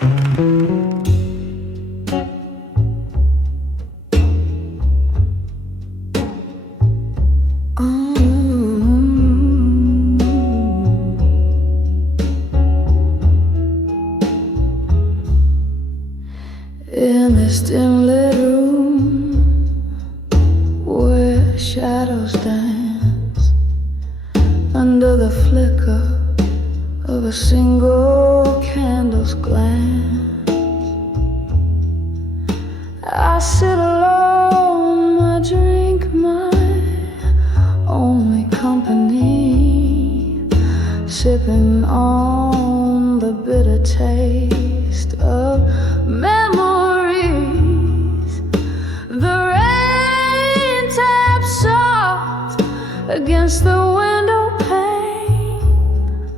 In this dim-lit room where shadows dance under the flicker of a single candle's glance, I sit alone, I drink my only company, sipping on the bitter taste of memories. The rain taps soft against the window pane,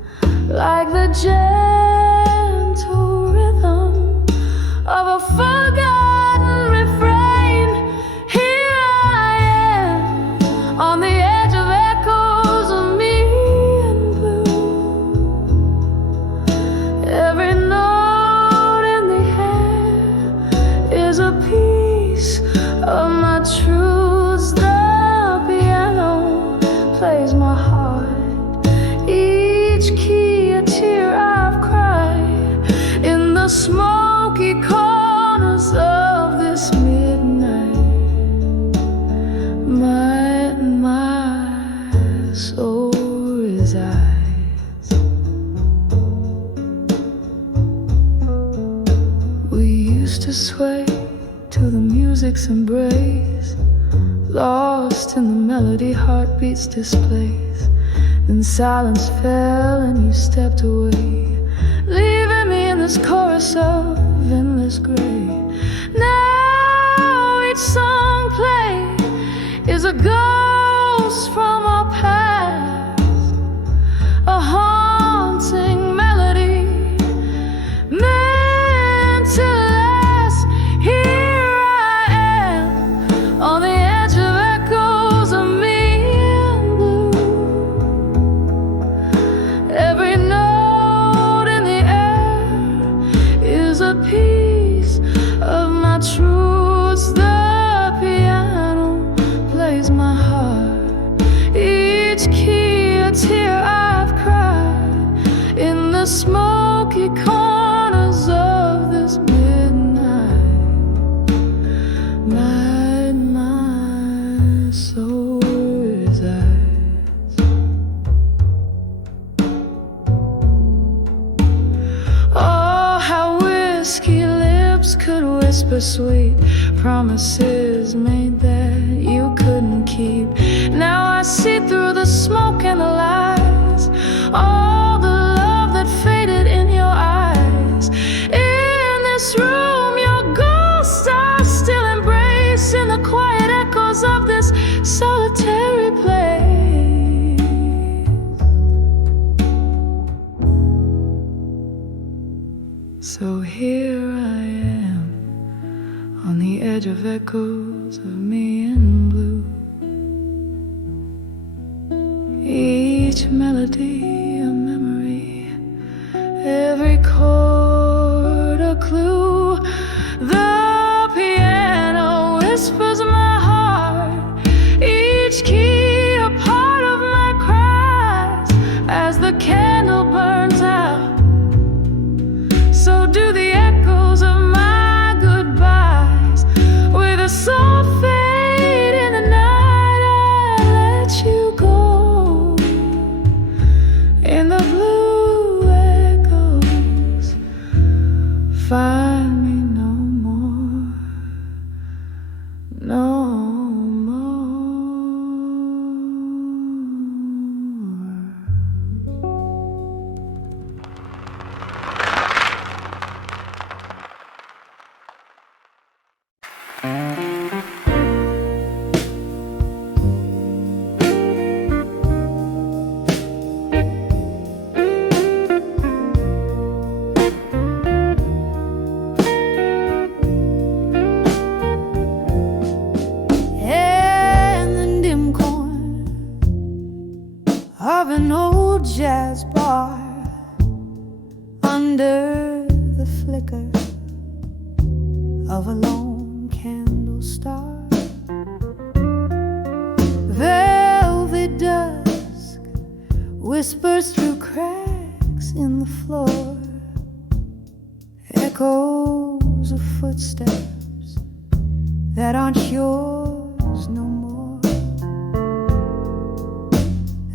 like the gentle rhythm of a forgotten refrain. Here I am on the edge of echoes of me and blue. Every note in the air is a piece of my truths. The piano plays my heart, each key a tear I've cried in the smoky corners of this midnight. My soul resides. We used to sway to the music's embrace, lost in the melody, heartbeats displaced. Then silence fell and you stepped away, leaving me in this chorus of endless gray. Now each song played is a ghost from our past, a haunting melody meant to last. Here I am on the edge of echoes of me and blue. Every note in the air is a piece of my truths. The piano plays my heart, each key a tear I've cried in the smoky corners of this midnight. My soul resides. Oh, how whiskey lips could whisper sweet promises made that you couldn't keep. Now I see through the smoke and the lies, all the love that faded in your eyes. In this room your ghosts are still embracing the quiet echoes of this solitary place. So here I am on the edge of echoes of me in blue. Each melody a memory, every chord a clue. The piano whispers my heart, each key a part of my cries. As the candle burns out, so do the echoes of my goodbyes. With a soft fade in the night, I let you go. In the blue echoes, find me no more, no more. In the dim corner of an old jazz bar, under the flicker of a lone candle star. Velvet dusk whispers through cracks in the floor, echoes of footsteps that aren't yours no more.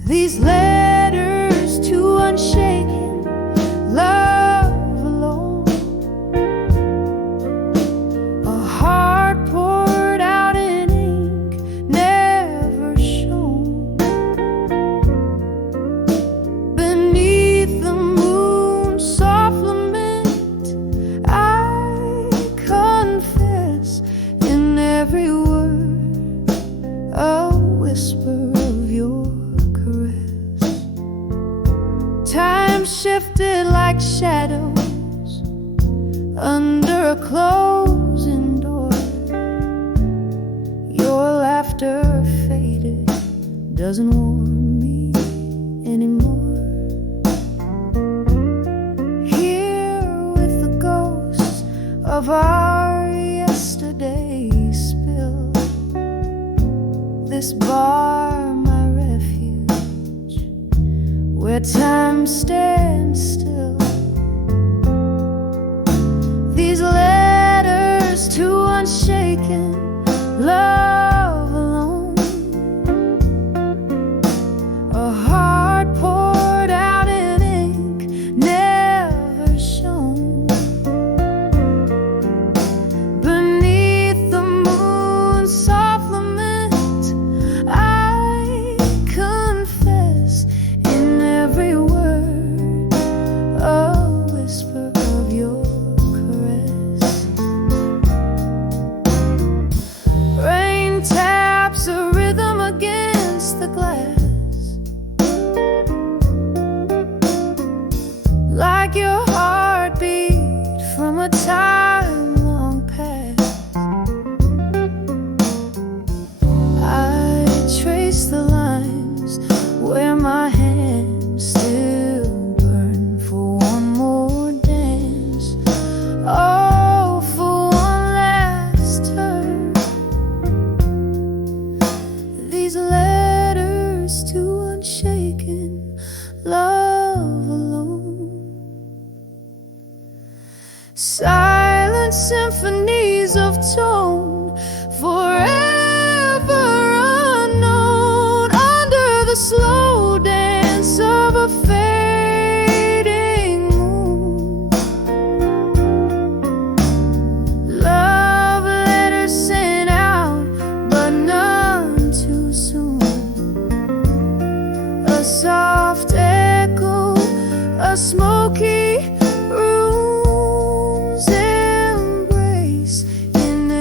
These letters to unshaken love alone, a heart poured out in ink never shown. Beneath the moon's soft lament, I confess in every word a whisper of your caress. Time shifted like shadows under a closing door. Your laughter faded, doesn't warm me anymore. Here with the ghosts of our yesterday spill, this bar my refuge, where time stands still. These letters to unshaken love alone, a heart poured out in ink never shown. Beneath the moon's soft lament, I confess in every word a whisper of your caress. Rain taps a rhythm against the glass, like your heartbeat from a time long past. I trace the lines where my hands still burn for one more dance. Oh, for one last turn. These letters to unshaken love alone, silent symphonies of tone, forever unknown, under the slow dance of a fading moon. Love letters sent out, but none too soon. A soft echo, a smoky room's embrace in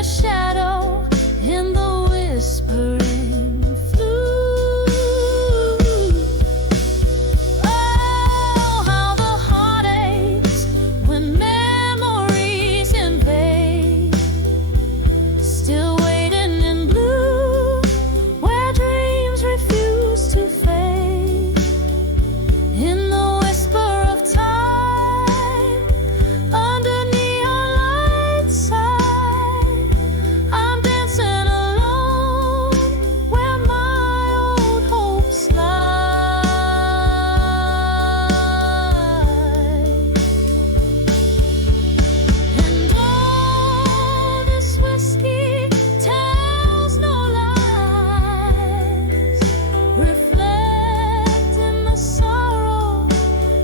your shadow in the whispering flute. Oh, how the heart aches when memories invade. Still waiting in blue, where dreams refuse to fade. In the whisper of time, under neon light side, I'm dancing alone where my old hopes lie. And all this whiskey tells no lies, reflect in the sorrow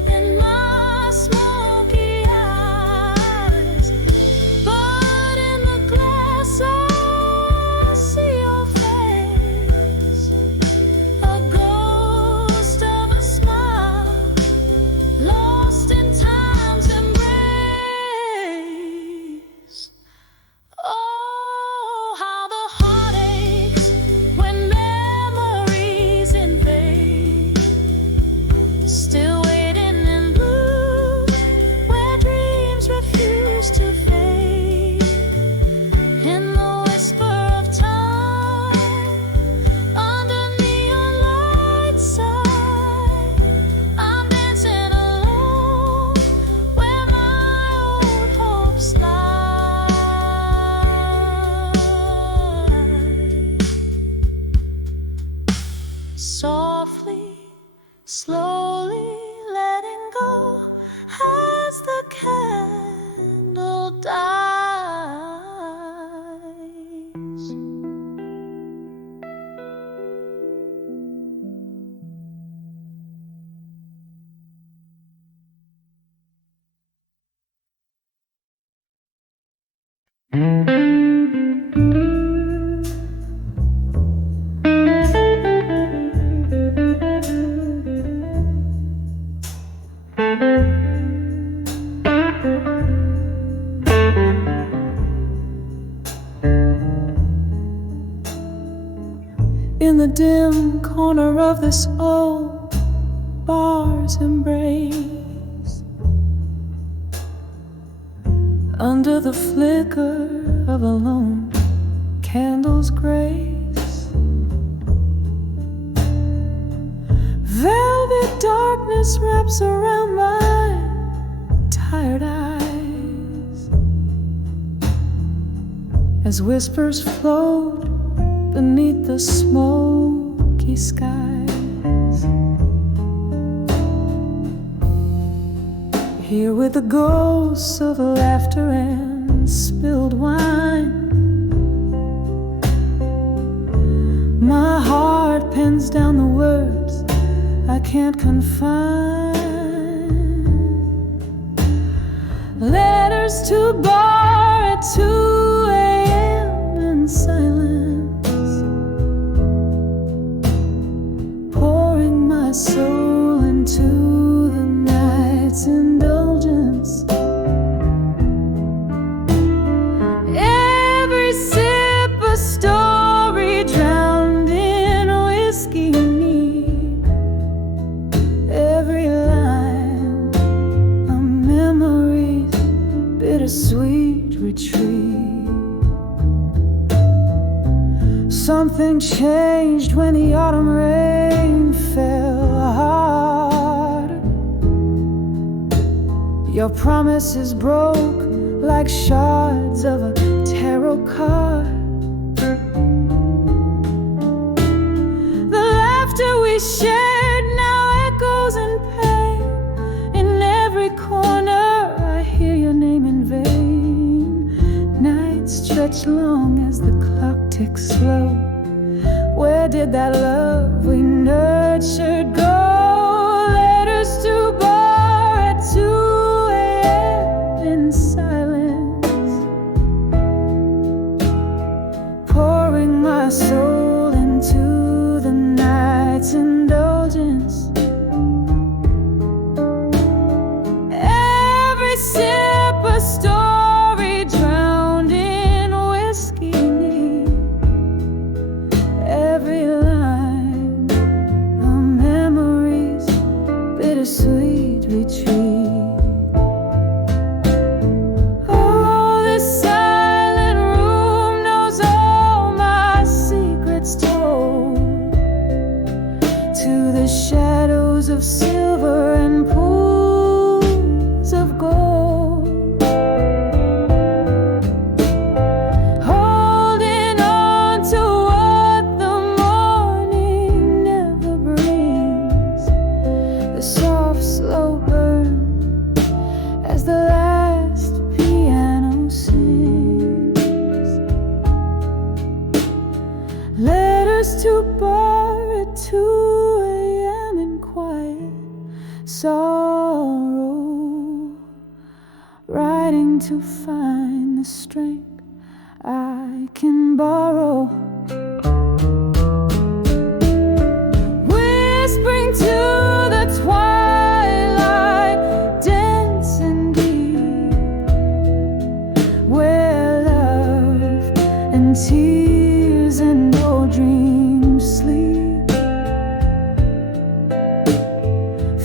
in my smoky eyes. But in the glass I see your face, a ghost of a smile, lost in time's embrace. Oh, how the heart aches when memories invade. Still waiting in blue, where dreams refuse to fade. In the whisper of time, under neon light side, I'm dancing alone where my old hopes lie. Softly, slowly letting go as the candle dies. In the dim corner of this old bar's embrace, under the flicker of a lone candle's grace, velvet darkness wraps around my tired eyes as whispers float beneath the smoky skies. Here with the ghosts of laughter and spilled wine, my heart pens down the words I can't confine. Letters to bar at 2 a.m. in silence, pouring my soul into the night's indulgence. Every sip a story drowned in whiskey neat, every line a memory's bittersweet retreat. Something changed when the autumn rain fell hard. Your promises broke like shards of a tarot card. The laughter we shared now echoes in pain. In every corner I hear your name in vain. Nights stretch long as the clock ticks slow. Where did that love we nurtured go? Letters to bar at 2 a.m. in silence, pouring my soul into the night's indulgence. Every sip a story drowned in whiskey. to bar at 2 a.m. in quiet sorrow, writing to find the strength I can borrow. Whispering to the twilight, dense and deep, where love and tears and old dreams sleep,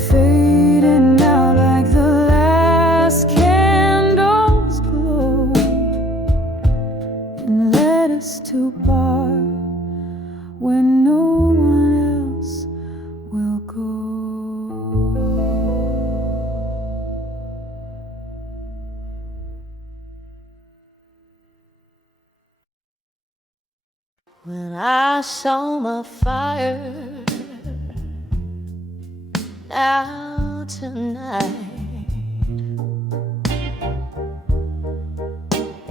fading out like the last candles glow, and led us to bar when no one else will go. When I saw my fire, now tonight,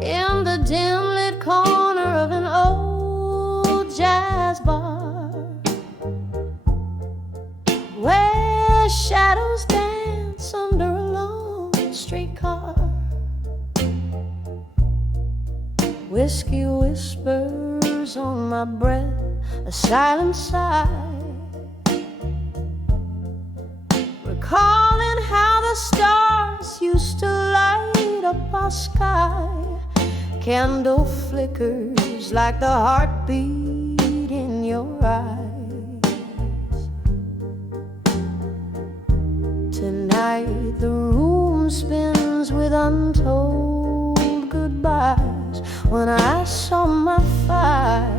in the dim lit corner of an old jazz bar, where shadows dance under a long streetcar, whiskey whispers on my breath, a silent sigh, recalling how the stars used to light up our sky. Candle flickers like the heartbeat in your eyes. Tonight the room spins with untold goodbyes. When I saw my fire,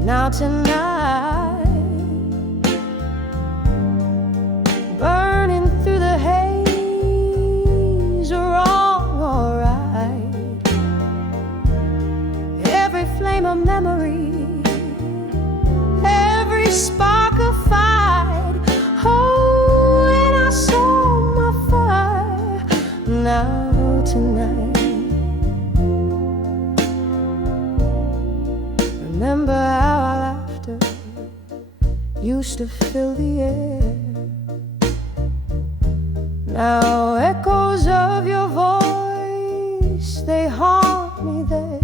now tonight, burning through the haze, wrong or right, every flame of memory, every spark of fight. Oh, when I saw my fire, now tonight, remember how our laughter used to fill the air. Now echoes of your voice, they haunt me there.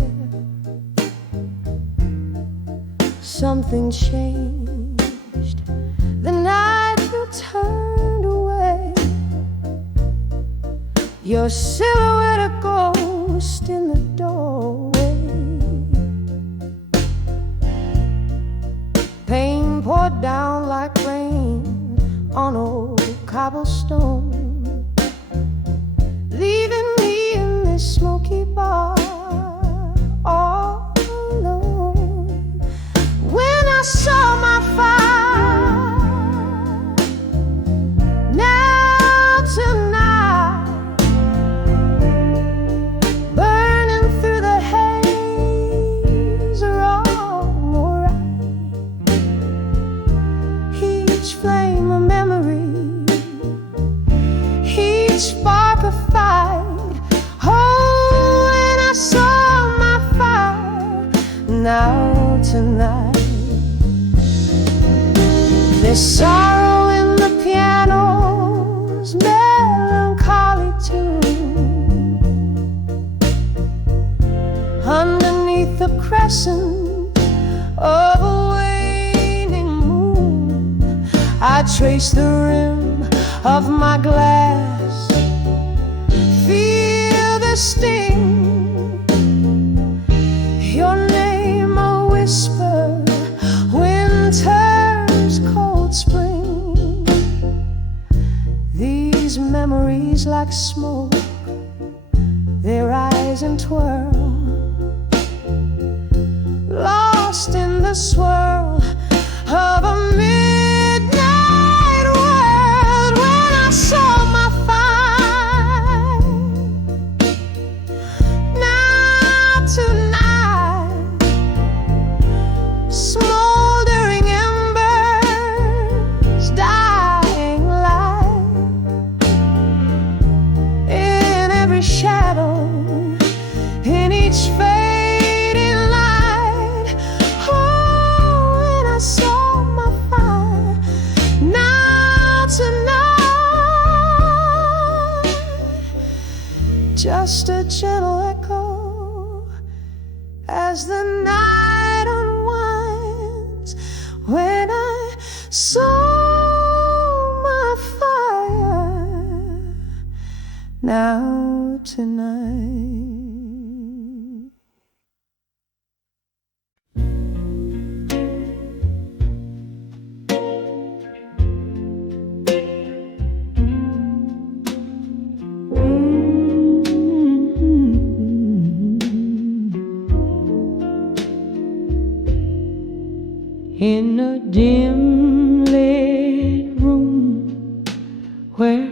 Something changed the night you turned away. Your silhouette a ghost in the doorway. Pain poured down like rain on old cobblestone, leaving me in this smoky bar all alone. When I saw my fire, now tonight, burning through the haze, wrong or right, each flame a memory, each spark a fight. Oh, when I saw my fire, now tonight, there's sorrow in the piano's melancholy tune, underneath the crescent of a waning moon. I trace the rim of my glass, feel the sting, your name a whisper, winter's cold spring. These memories like smoke, they rise and twirl, lost in the swirl of a midnight world. When I saw my fire, now tonight, smoldering embers, dying light, in every shadow, in each fading light. just a gentle echo as the night unwinds. When I saw my fire, now tonight. In a dim lit room where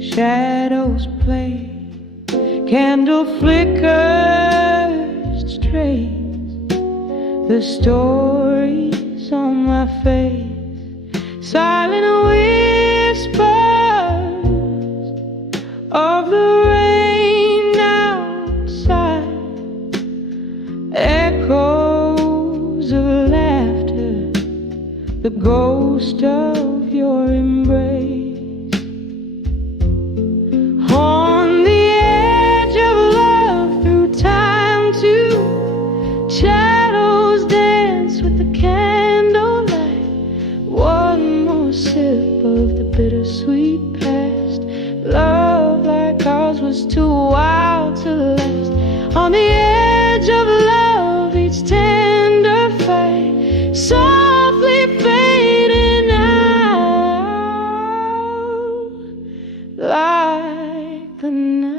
shadows play, candle flickers trace the stories on my face, silent whispers of the rain outside, echoes of laughter, the ghost of your embrace. On the edge of love, through time to shadows dance with the candlelight. One more sip of the bittersweet past. Love like ours was too wild to last. On the edge of love, each tender fight softly fading out like the night.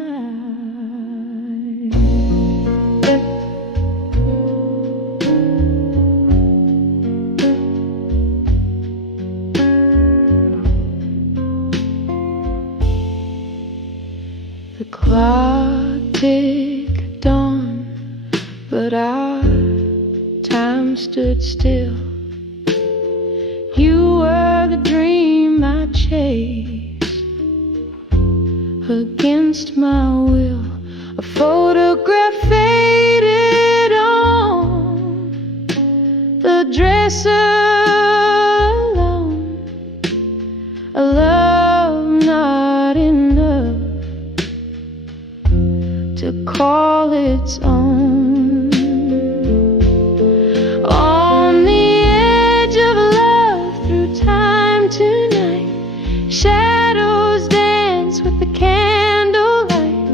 The clock ticked on, but our time stood still. You were the dream I chased against my will. A photograph faded on the dresser alone. A love not enough to call its own. On the edge of love, through time tonight, shadows dance with the candlelight.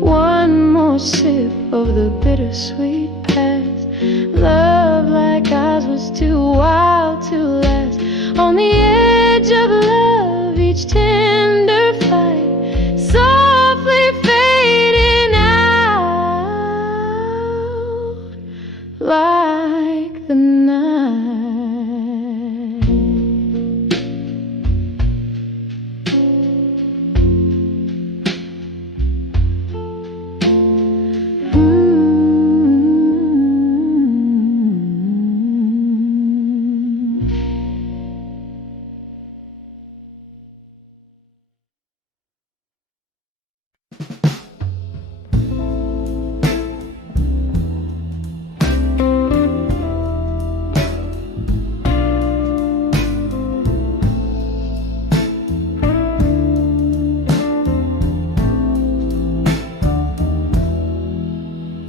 One more sip of the bittersweet past. Love like ours was too wild to last. On the edge of love, each tender fight softly fading out like the night.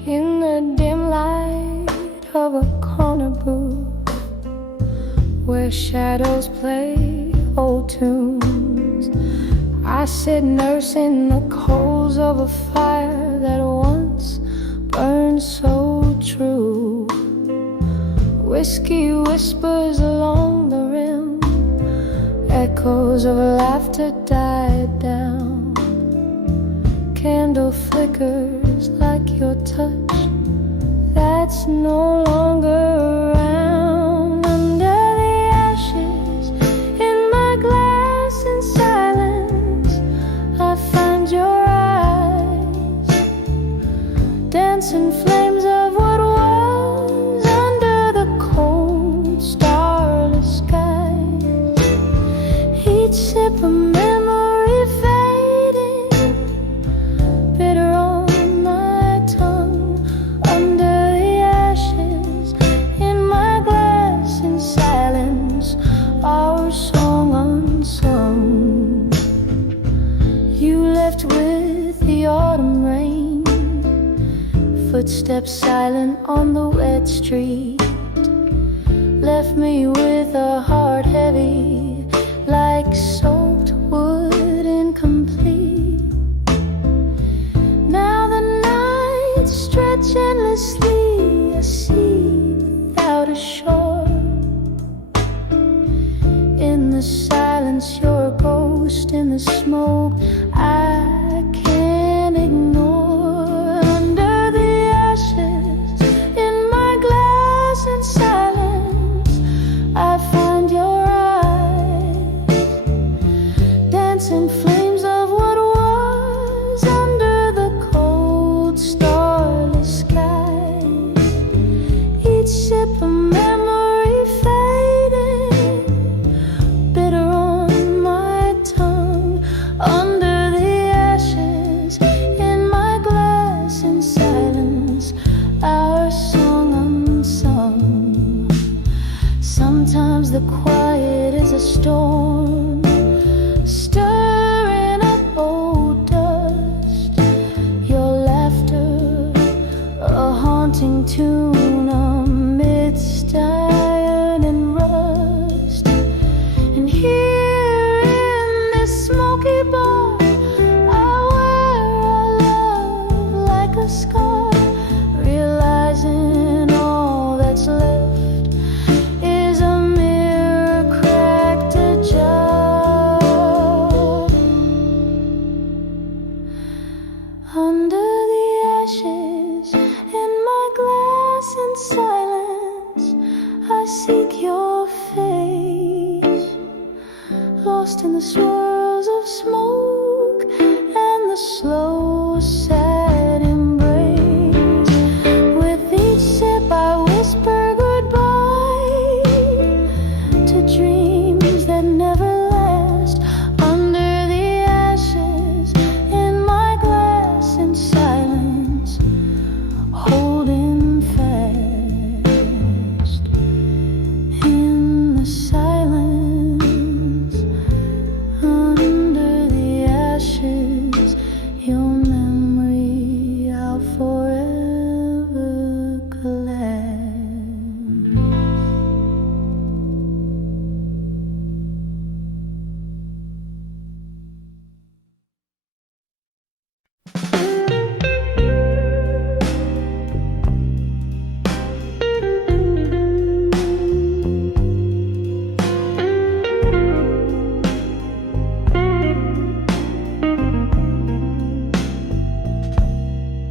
In the dim light of a corner booth where shadows play old tunes, I sit nursing the coals of a fire that once burned so true. Whiskey whispers along the rim, echoes of laughter died down. Candle flickers like your touch that's no longer around. Under the ashes in my glass in silence, I find your eyes, dancing flames of what was under the cold starless skies. Each sip of memory fading, bitter on my tongue. Under the ashes in my glass in silence, our song unsung. You left with the autumn rain, footsteps silent on the wet street, left me with a heart heavy like soaked wood, incomplete. Now the nights stretch endlessly, a sea without a shore. In the silence you're a ghost, in the smoke I can't ignore. Under the ashes, in my glass in silence, I find your eyes, dancing flames of what was under the cold starless sky. Each sip a memory fading, bitter on my tongue. Under the ashes, in my glass in silence, our song unsung. Sometimes the quiet is a storm, stirring up old dust. Your laughter, a haunting tune amidst iron and rust. And here in this smoky bar, I wear our love like a scar, realizing all that's left is a mirror cracked ajar. Under the ashes, in my glass in silence, I seek your face, lost in the swirls of smoke and the slow sad embrace. With each sip I whisper goodbye to dreams that never last. Under the ashes, in my glass in silence, holding fast. In the silence, under the ashes, your memory I'll forever collect.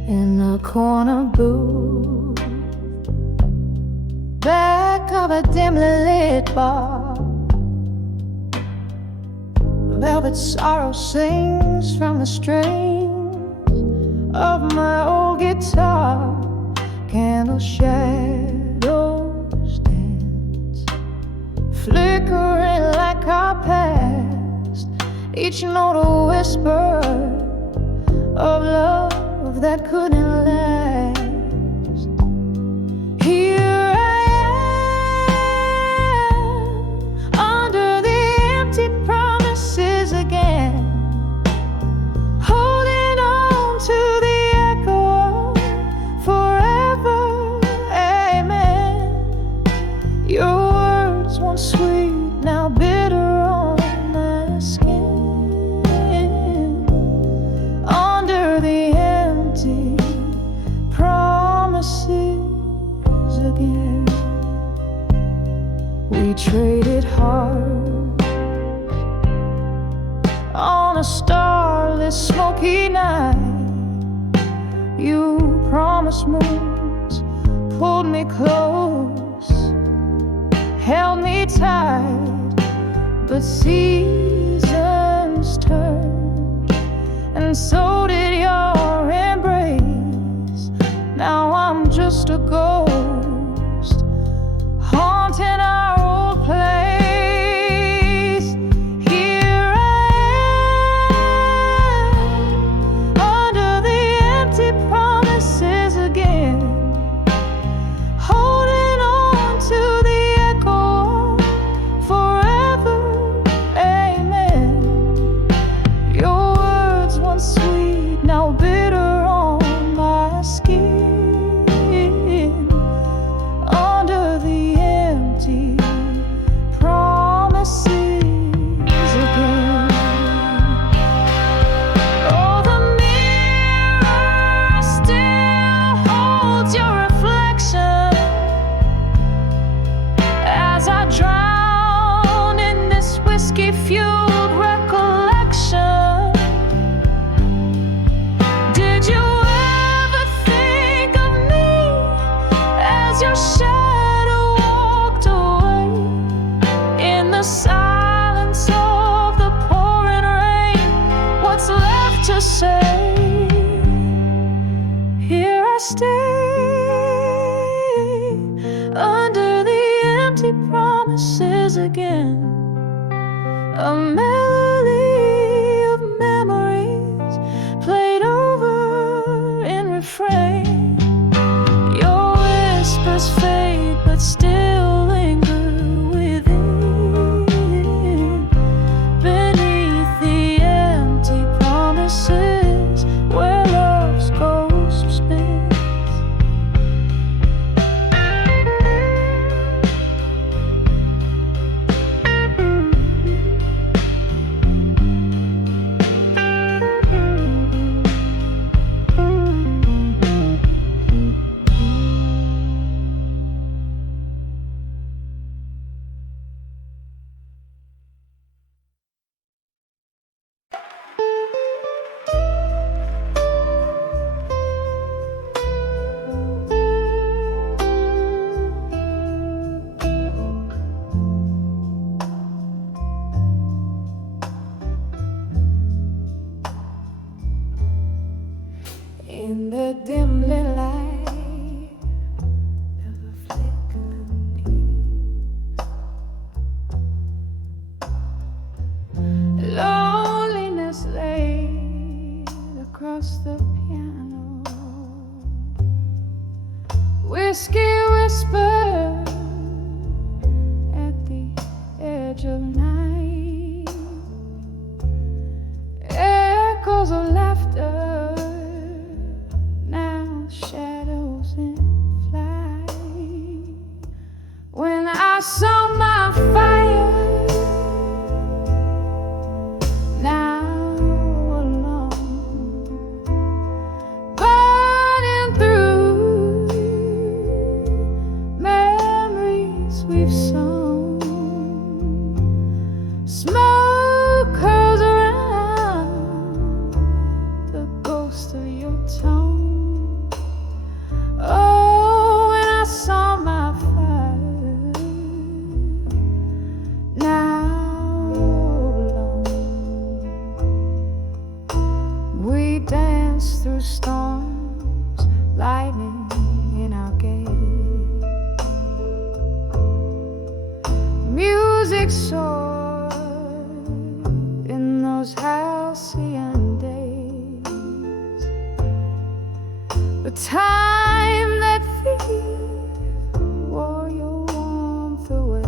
In a corner booth, back of a dimly lit bar, velvet sorrow sings from the strings of my old guitar. Candle shadows dance, flickering like our past, each note a whisper of love that couldn't last. Here I am, under the empty promises again, holding on to the echo of forever, amen. Your words once sweet, now bitter on my skin. Under the empty promises again, we traded hearts on a starless smoky night. You promised moons, pulled me close, held me tight, but seasons turn, and so did your embrace. Now I'm just a ghost, haunting our old place. Here I am, under the empty promises again, holding on to the echo of forever, amen. Your words once sweet, now bitter on my skin. Under the empty promises again. Oh, the mirror still holds your reflection as I drown in this whiskey-fueled recollection. Did you ever think of me as your shadow walked away in the silence of the pouring rain? What's left to say? Here I stay under the empty promises again. A melody of memories played over in refrain. Your whispers fade but still linger within. Beneath the empty promises where love's ghost spins. In the dim lit light of a flickering, loneliness laid across the piano. Whiskey whispered at the edge of night. Echoes of laughter, shadows in flight. When I saw my fire, now alone, burning through memories we've sown. Smoke curls around the ghost of your tone. Oh, when I saw my fire, now alone, we danced through storms, lightning in our gate. Music soared in those halcyon days. The time that thief wore your warmth away,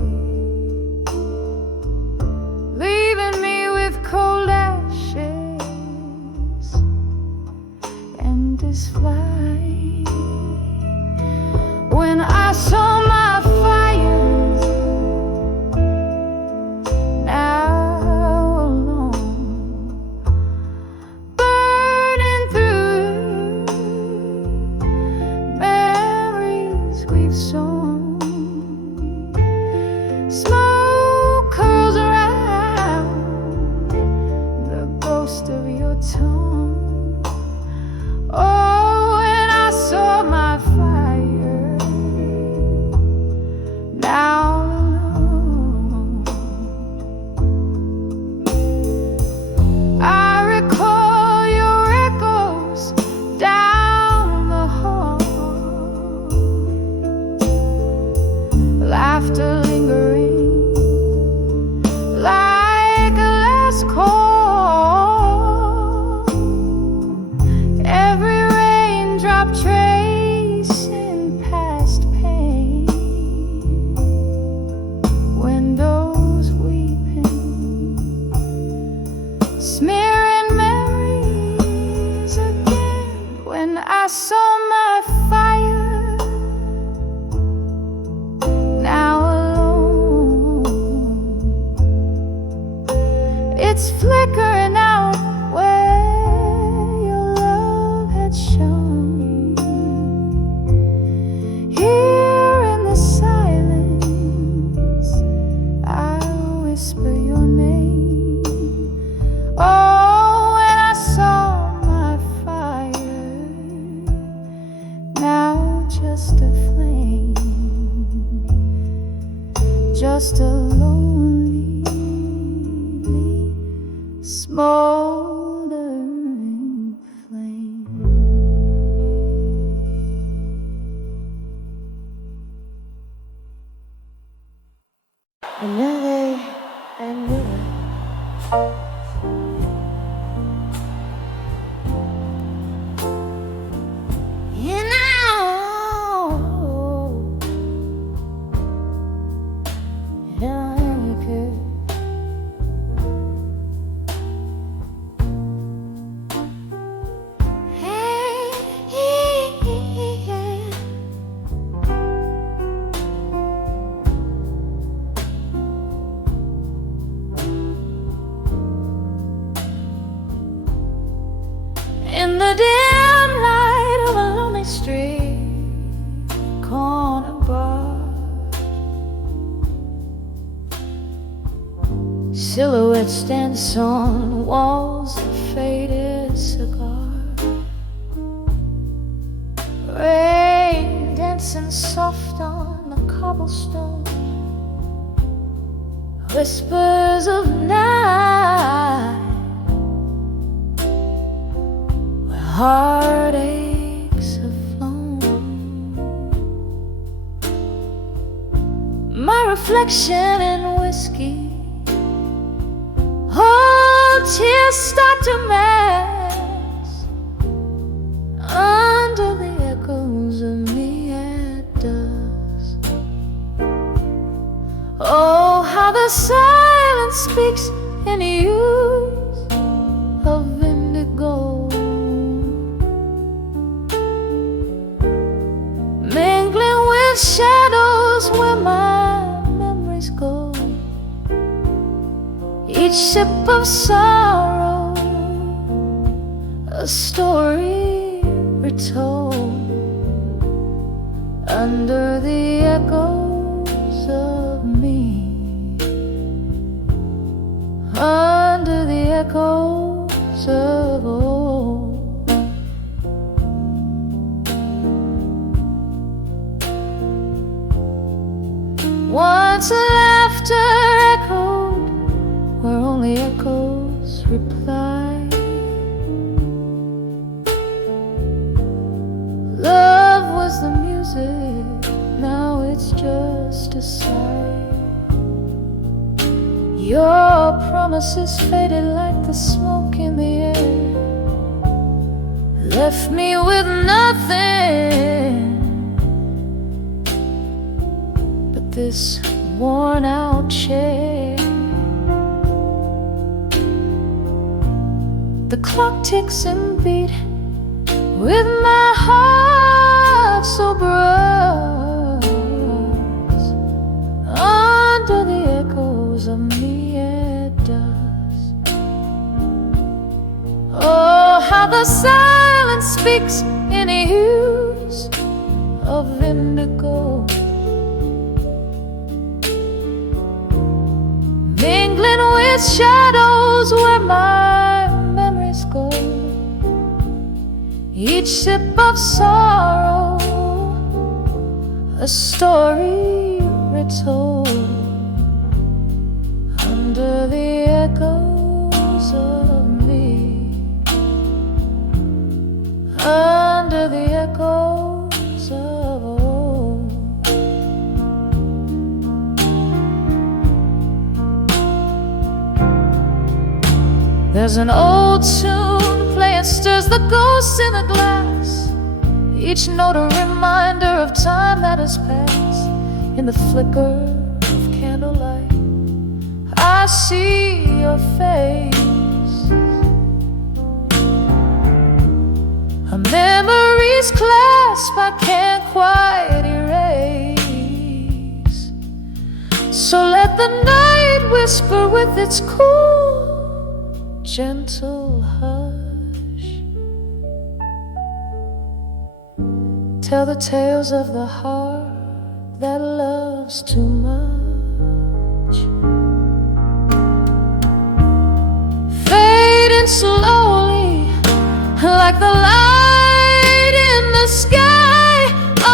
leaving me with cold ashes and this flight. When I saw my fire, now alone, burning through memories we've sown. Smoke curls around the ghost of your tone. Oh, and I saw my fire, now alone. I recall your echoes down the hall, laughter lingering like a last call. Every raindrop tracing past pain. Windows weeping, smearing memories I saw my fire, now alone. It's flickering out where your love had shone. Here in the silence, I'll whisper your name. Oh, and I saw my fire, now just a flame, just a lonely, smoldering flame. Another and newer. You know, Younger. in the dim light of a lonely street corner bar, silhouettes dance on walls of faded cigar. Rain dancing soft on the cobblestone, whispers of night where heartaches have flown. My reflection in whiskey, oh, tears start to mass under the echoes of me at dusk. Oh, how the silence speaks in hues of indigo, mingling with shadows where my memories go. Each sip of sorrow, a story retold under the echoes of me, under the echoes of old. Once laughter echoed where only echoes reply. Love was the music, now it's just a sigh. Your promises faded like the smoke in the air, left me with nothing but this worn out chair. The clock ticks and beat with my heart so bruised under the echoes of me at dusk. Oh, how the silence speaks in hues of indigo, mingling with shadows where my memories go. Each sip of sorrow, a story retold under the echoes of me, under the echoes of old. There's an old tune playing, stirs the ghosts in the glass, each note a reminder of time that has passed. In the flicker of candlelight, I see your face, a memory this clasp I can't quite erase. So let the night whisper with its cool, gentle hush. Tell the tales of the heart that loves too much, fading slowly like the light in the sky,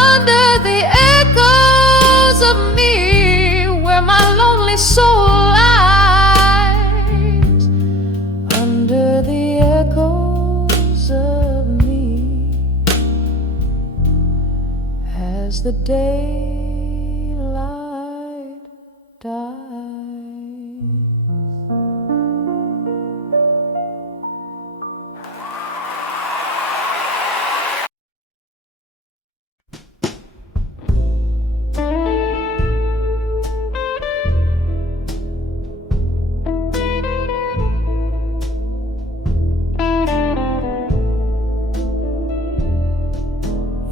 under the echoes of me, where my lonely soul lies, under the echoes of me, as the daylight dies.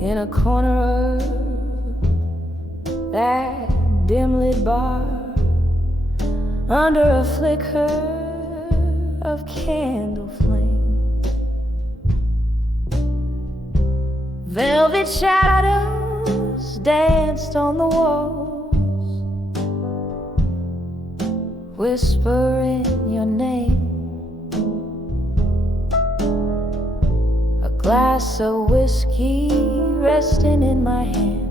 In a corner of that dim-lit bar, under a flicker of candle flame, velvet shadows danced on the walls, whispering your name. A glass of whiskey resting in my hand,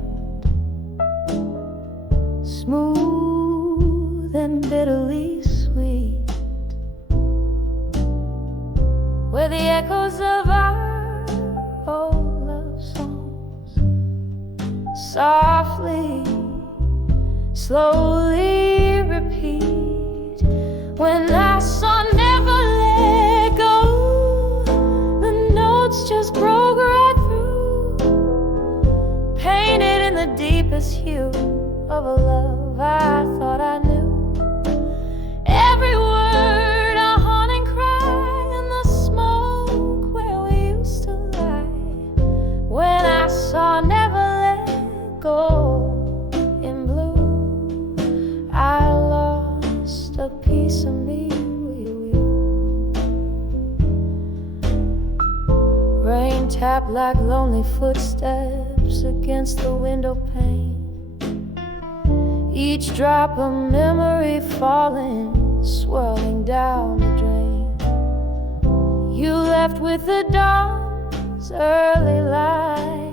smooth and bitterly sweet, where the echoes of our old love songs softly, slowly repeat. When I saw never let go, the notes just broke right through, painted in the deepest hue of a love I thought I knew. Every word a haunting cry in the smoke where we used to lie. When I saw never let go in blue, I lost a piece of me with you. Rain tapped like lonely footsteps against the window pane, each drop a memory falling, swirling down the drain. You left with the dawn's early light,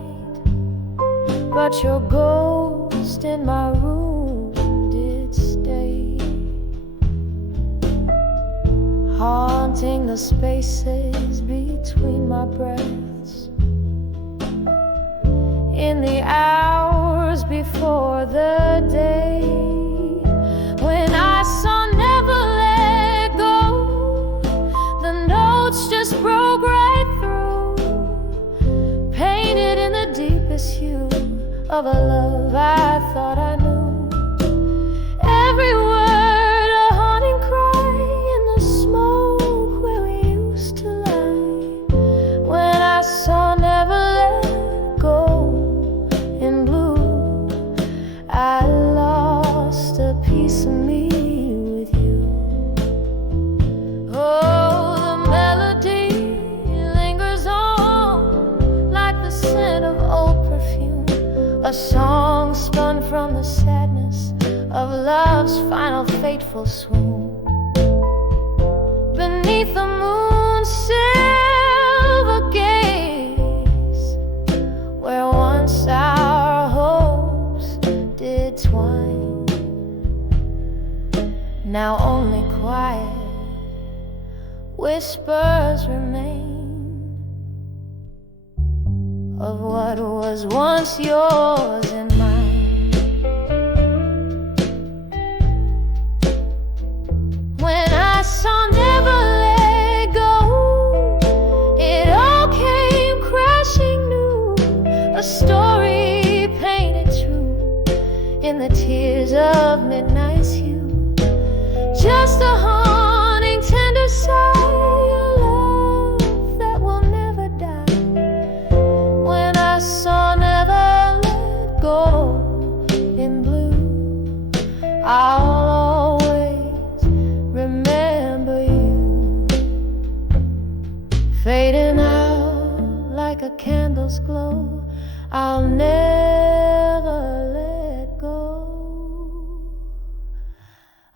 but your ghost in my room did stay, haunting the spaces between my breaths, in the hours before the day. When I saw never let go, the notes just broke right through, painted in the deepest hue of a love I thought I knew. Every word a haunting cry in the smoke where we used to lie. When I saw never let go in blue, I lost a piece of me with you. Oh, the melody lingers on like the scent of old perfume, a song spun from the sadness of love's final fateful swoon. Beneath the moon's silver gaze, where once our hopes did twine, now only quiet whispers remain of what was once yours and mine. When I saw never let go, it all came crashing new, a story painted true in the tears of midnight's hue. Just a haunting tender sigh, a love that will never die. When I like a candle's glow. I'll never let go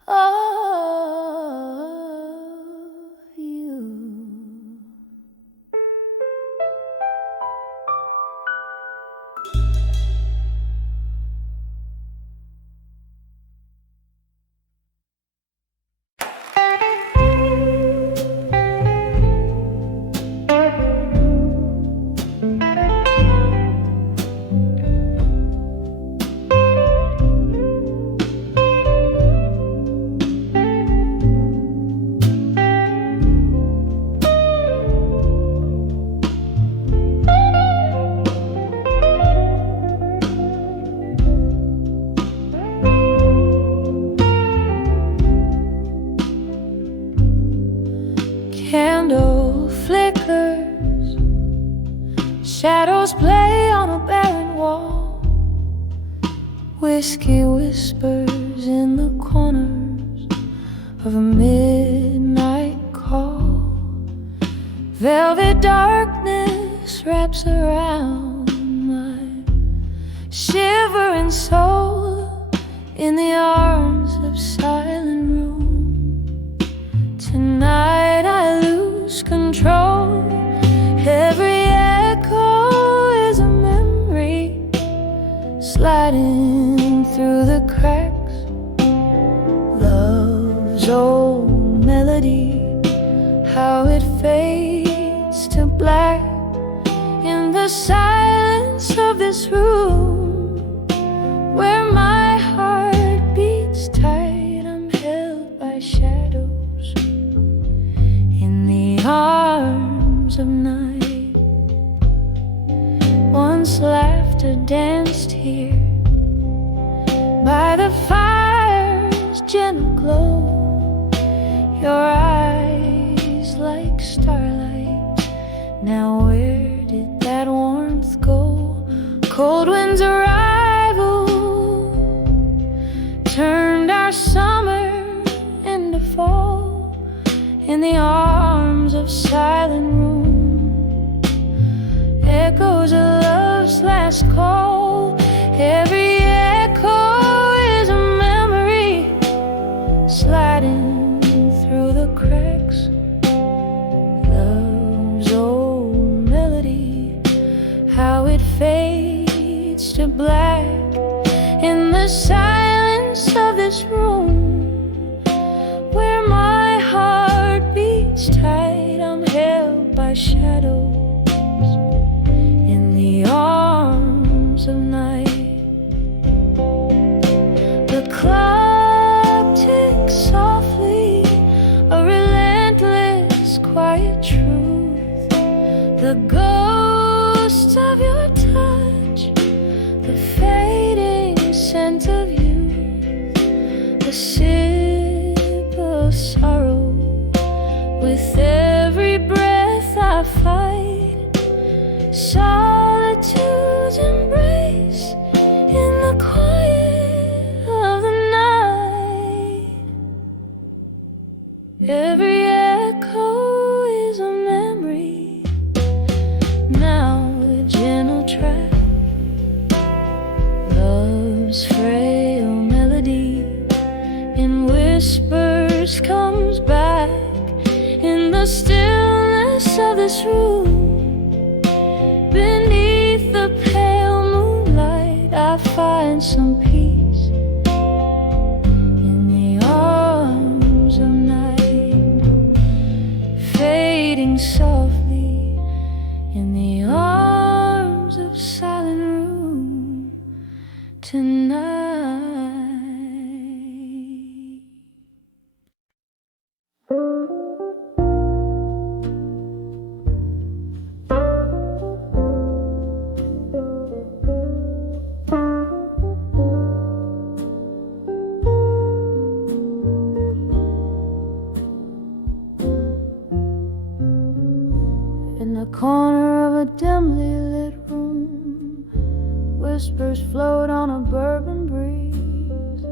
of you. Candle flickers, shadows play on a barren wall. Whiskey whispers in the corners of a midnight call. Velvet darkness wraps around my shivering soul in the arms of silent room. Tonight I lose control. Every echo is a memory sliding through the cracks. Love's old melody, how it fades to black in the silence of this room where my heart beats tight. I'm held by shadows in the arms of night. Once laughter danced here by the fire's gentle glow. Your eyes like starlight, now where did that warmth go? Cold wind's arrival turned our summer into fall in the arms of silent room. Echoes of love's last call. Every echo is a memory sliding through the cracks. Love's old melody, how it fades to black in the silence of this room where my heart beats tight. I'm held by shadows in the arms of night. The clock ticks softly, a relentless quiet truth. The ghost of your touch, the fading scent of youth, the sip of sorrow. With every breath I fight solitude's embrace in the quiet of the night. Every echo is a memory, now a gentle track. Love's frail melody in whispers comes back in the stillness of this room. Beneath the pale moonlight I find some peace in the arms of night, fading softly in the arms of silent room tonight. In the corner of a dimly lit room, whispers float on a bourbon breeze.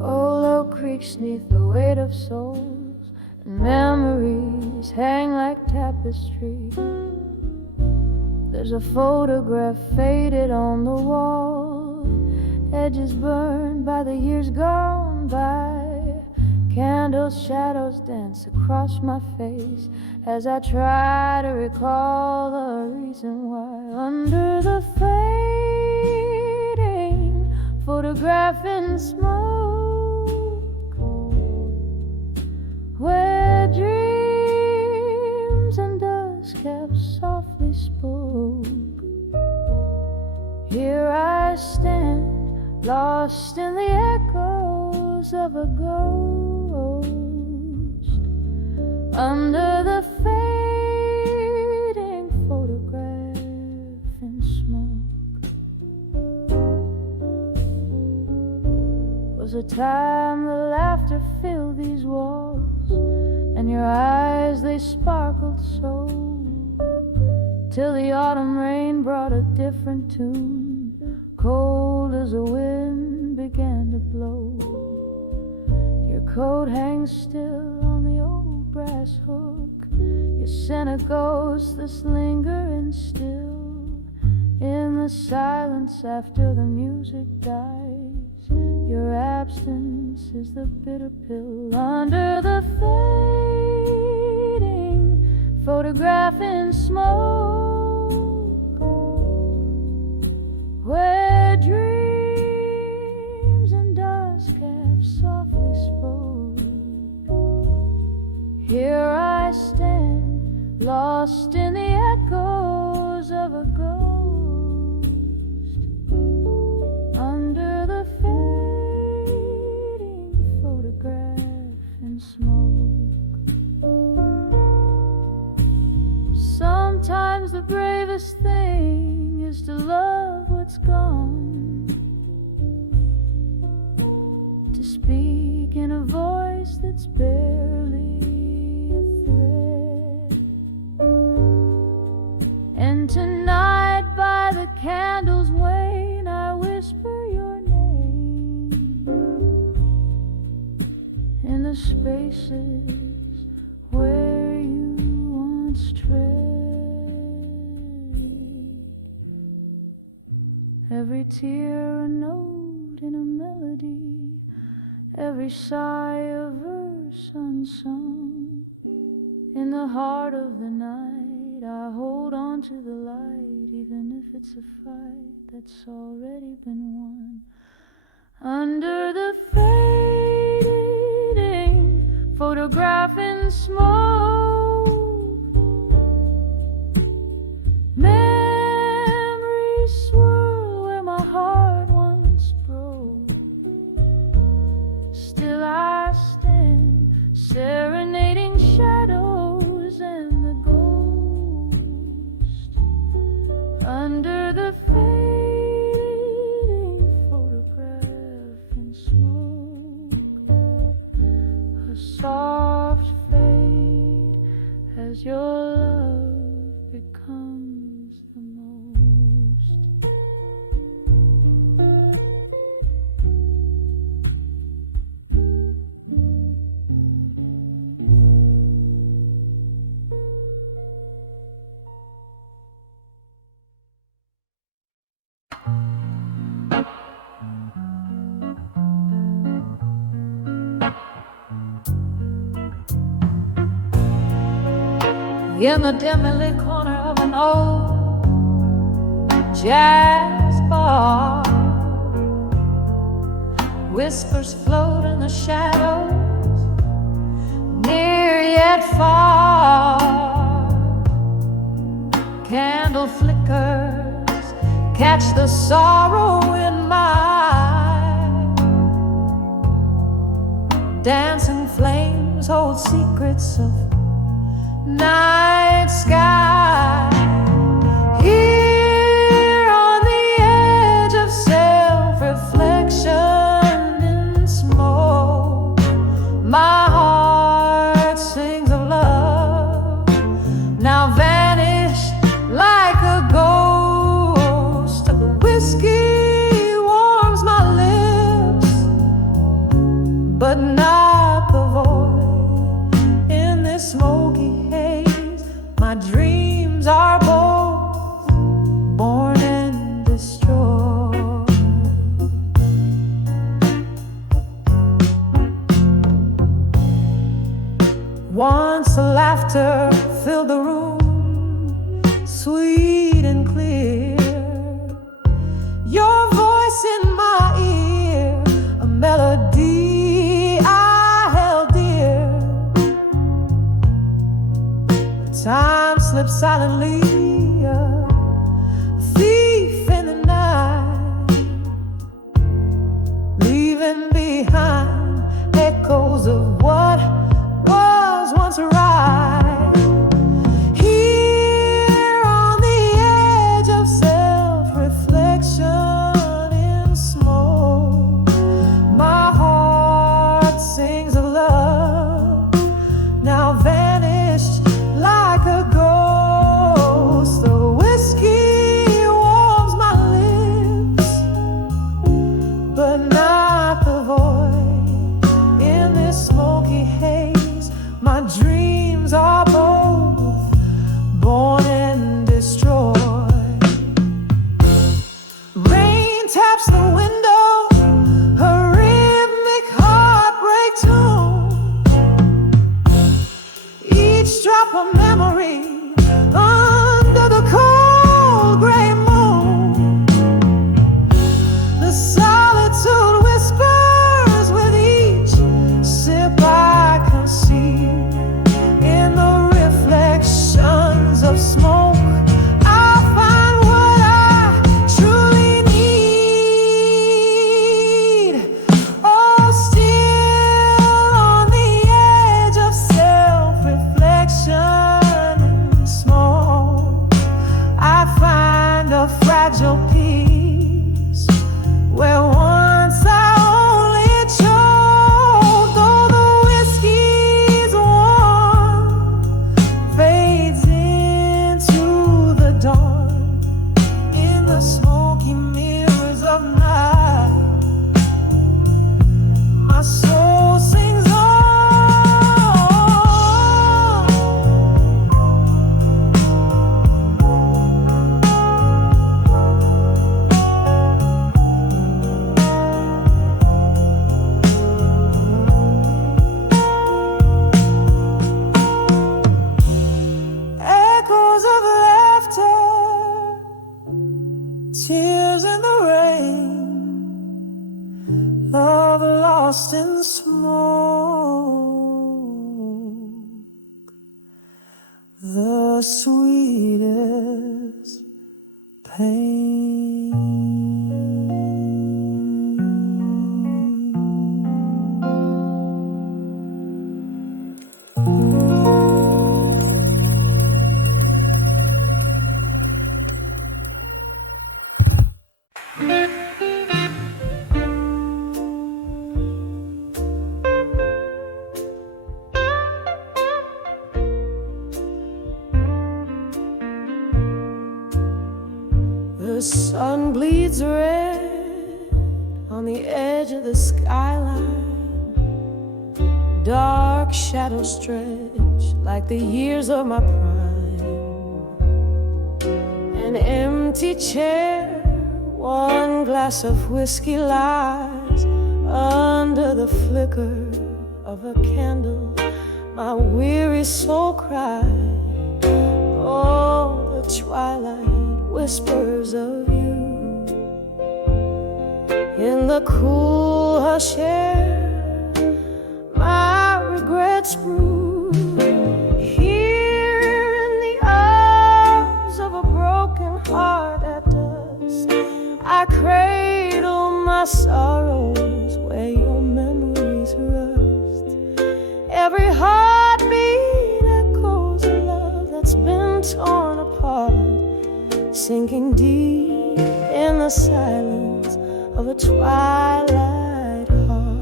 Old oak creaks neath the weight of souls, and memories hang like tapestry. There's a photograph faded on the wall, edges burned by the years gone by. Candles, shadows dance across my face as I try to recall the reason why. Under the fading photograph in smoke, where dreams and dust have softly spoke. Here I stand, lost in the echoes of a ghost. Under the fading photograph in smoke was a time the laughter filled these walls, and your eyes, they sparkled so, till the autumn rain brought a different tune, cold as a wind began to blow. Your coat hangs still on the old brass hook. You sent a ghost that's lingering still in the silence after the music dies. Your absence is the bitter pill. Under the fading photograph in smoke, where dreams and dusk have softly spoke. Here I stand, lost in the echoes of a ghost. Under the fading photograph in smoke. Sometimes the bravest thing is to love what's gone, to speak in a voice that's barely a thread. And tonight by the candle's wane, I whisper your name in the spaces where you once tread. Every tear a note in a melody, every sigh a verse unsung. In the heart of the night, I hold on to the light, even if it's a fight that's already been won. Under the fading photograph in smoke, memories swirl where my heart once broke. Still I stand, serenading shadows and the ghost. Under the fading photograph in smoke, a soft fade as your love becomes the most. In the dimly lit corner of an old jazz bar, whispers float in the shadows, near yet far. Candle flickers catch the sorrow in my eye. Dancing flames hold secrets of night sky. Here on the edge of self-reflection in smoke, my heart sings of love, now vanished like a ghost. The whiskey warms my lips, but not the void in this smoky haze. My dreams are both laughter filled the room, sweet and clear. Your voice in my ear, a melody I held dear. Time slipped silently, a thief in the night, leaving behind echoes of what was once right. Here on the edge of self-reflection in smoke, my heart sings of love, now vanished like a ghost. The whiskey warms my lips, but not the void in this smoky haze. My dreams are both born and destroyed. Rain taps the window, a rhythmic heartbreak tune. Each drop a memory under the cold gray moon. The solitude whispers with each sip I conceal. In the reflections of smoke, I find what I truly need. Oh, still on the edge of self-reflection in smoke, I find a fragile peace where once I only choked. Though the whiskey's warm fades into the dawn, in the smoky mirrors of night, my soul sings on. Echoes of laughter, tears in the rain, love lost in smoke, the sweetest pain. The sun bleeds red on the edge of the skyline. Dark shadows stretch like the years of my prime. An empty chair, one glass of whiskey lies under the flicker of a candle. My weary soul cries. Oh, the twilight whispers of you in the cool hush air. My regrets brew here in the arms of a broken heart at dusk. I cradle my sorrows where your memories rust. Every heartbeat echoes a love that's been torn apart, sinking deep in the silence of a twilight heart.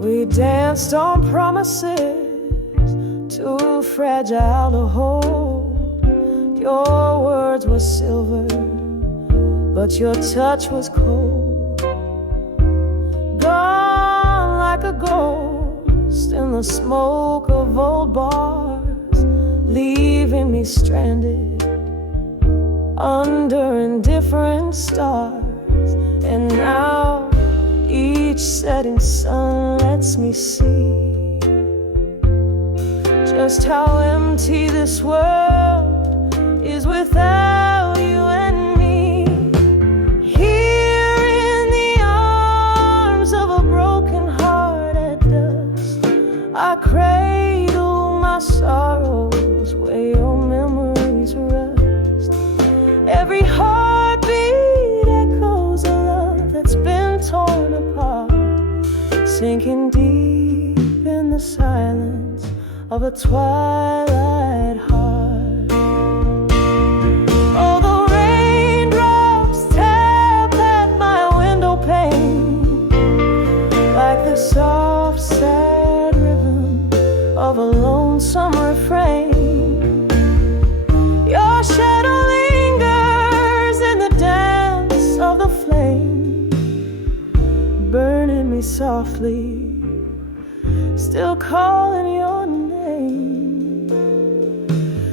We danced on promises too fragile to hold. Your words were silver, but your touch was cold. Gone like a ghost in the smoke of old bars, leaving me stranded under indifferent stars. And now each setting sun lets me see just how empty this world is without you and me. Here in the arms of a broken heart at dusk, I cradle my sorrows where your memories rust. Every heartbeat echoes a love that's been torn apart, sinking deep in the silence of a twilight heart. Oh, the raindrops tap at my window pane like the soft, sad rhythm of a lonesome refrain. Your shadow lingers in the dance of the flame, burning me softly, still calling your name.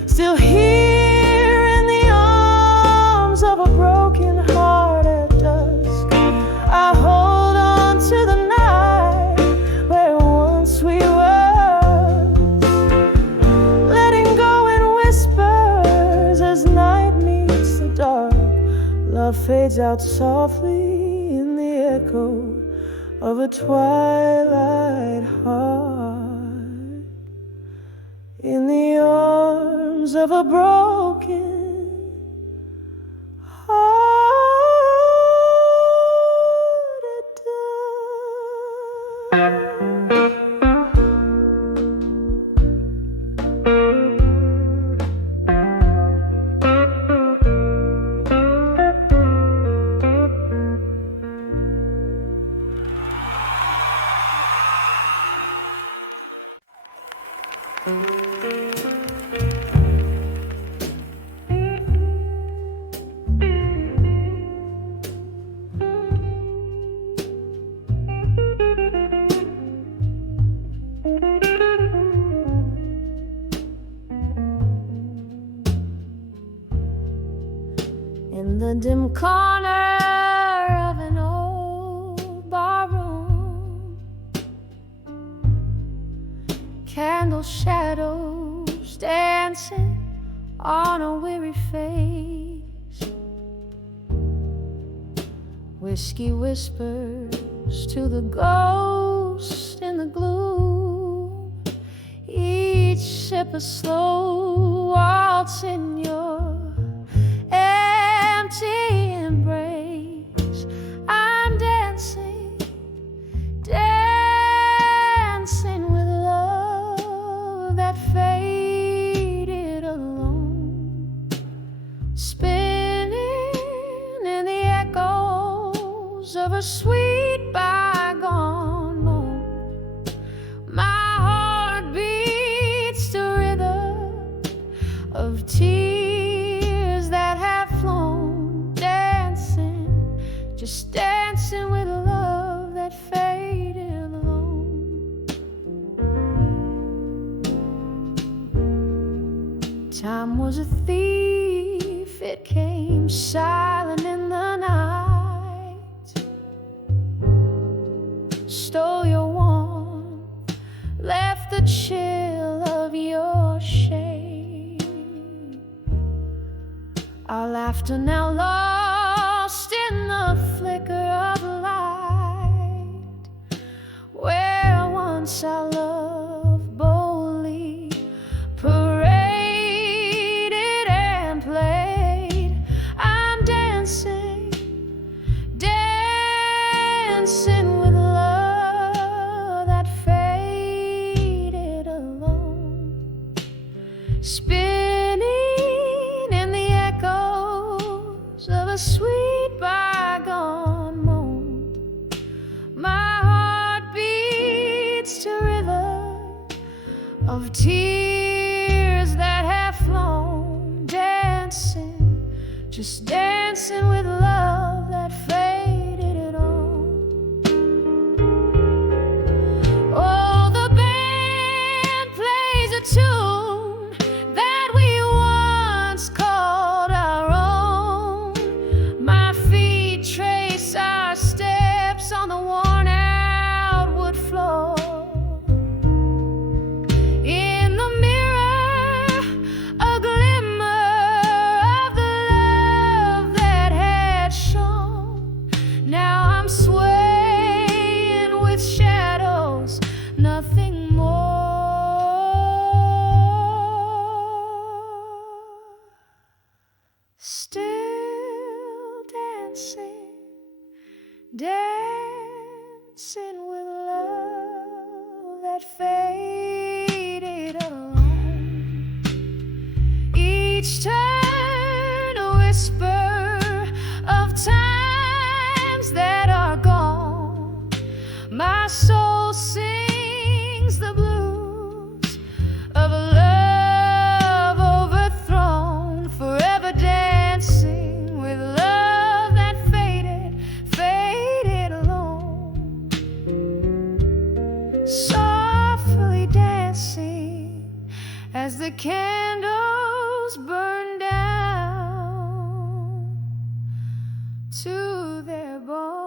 Still here in the arms of a broken heart at dusk, I hold on to the night where once we were, letting go in whispers as night meets the dark. Love fades out softly in the echo of a twilight heart, in the arms of a broken heart at dusk. In the dim corner of an old barroom, candle shadows dancing on a weary face, whiskey whispers to the ghost in the gloom, each sip a slow waltz in your empty embrace. I'm dancing, dancing with love that faded alone, spinning in the echoes of a sweet bygone moment. My heart beats to rhythm of tears that have flown, dancing, just dancing with love that faded alone. Time was a thief, it came silent in the night, stole your warmth, left the chill of your shade. Our laughter now lost in the flicker of light, where once our love boldly paraded and played. I'm dancing, dancing with love that faded alone, spinning in the echoes of a sweet bygone moment. My heart beats to rhythm of tears that have flown, dancing, just dancing with love that faded it on. Oh, the band plays a tune that dancing with love that faded alone. Each turn a whisper of times that are gone. My soul sings the blues of a love overthrown, forever dancing with love that faded alone. Softly dancing as the candles burn down to their bones.